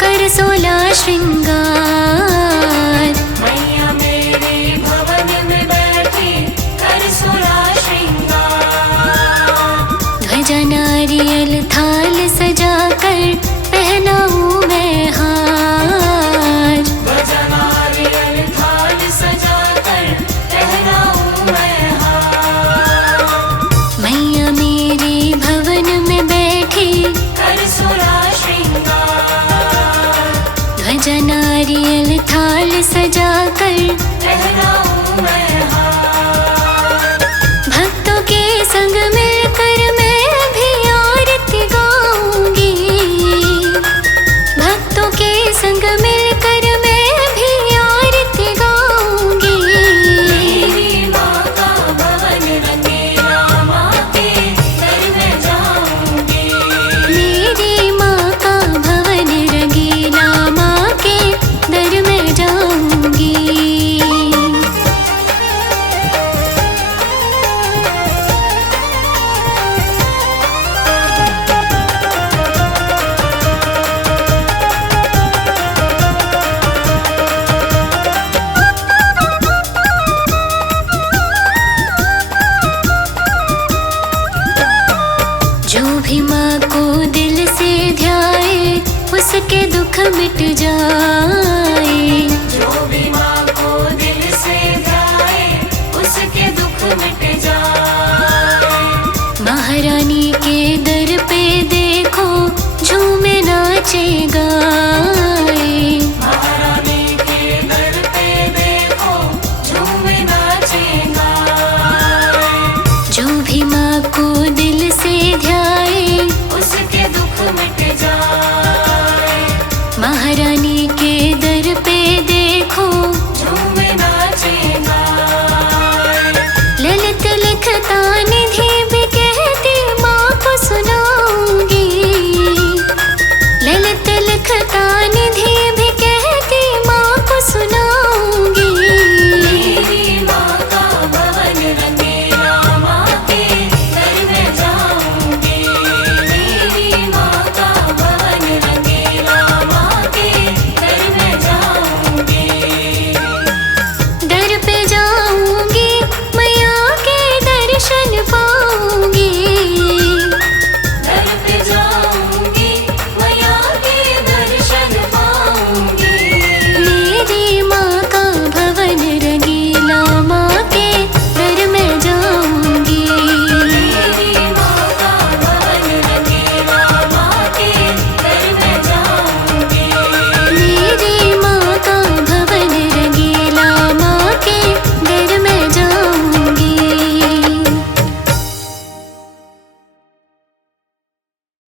कर 16 श्रृंगार। मैया मेरे भवन में बैठी कर 16 श्रृंगार। ध्वजा नारियल थाल सजाकर पहनाऊं मैं हार। ध्वजा नारियल थाल सजाकर पहनाऊं मैं हार। मैया मेरे भवन में बैठी कर 16 श्रृंगार। ध्वजा नारियल थाल सजाकर पहनाऊं मैं हार। भक्तों के संग मिलकर मैं भी आरती गाऊंगी। भक्तों के संग मिलकर मैं भी आरती गाऊंगी। मेरी माँ का भवन रंगीला, माँ के दर में जाऊंगी। मेरी माँ का भवन रंगीला, माँ के दर में जाऊंगी। जो भी माँ को दिल से ध्याए उसके दुख मिट जाए। जो भी माँ को दिल से ध्याए उसके दुख मिट जाए। महारानी के दर पे देखो झूमे नाचे गाए। महारानी के दर पे देखो झूमे नाचे गाए। जो भी माँ को दिल से ध्याए उसके दुख मिट जाए। महारानी के दर पे देखो झूमे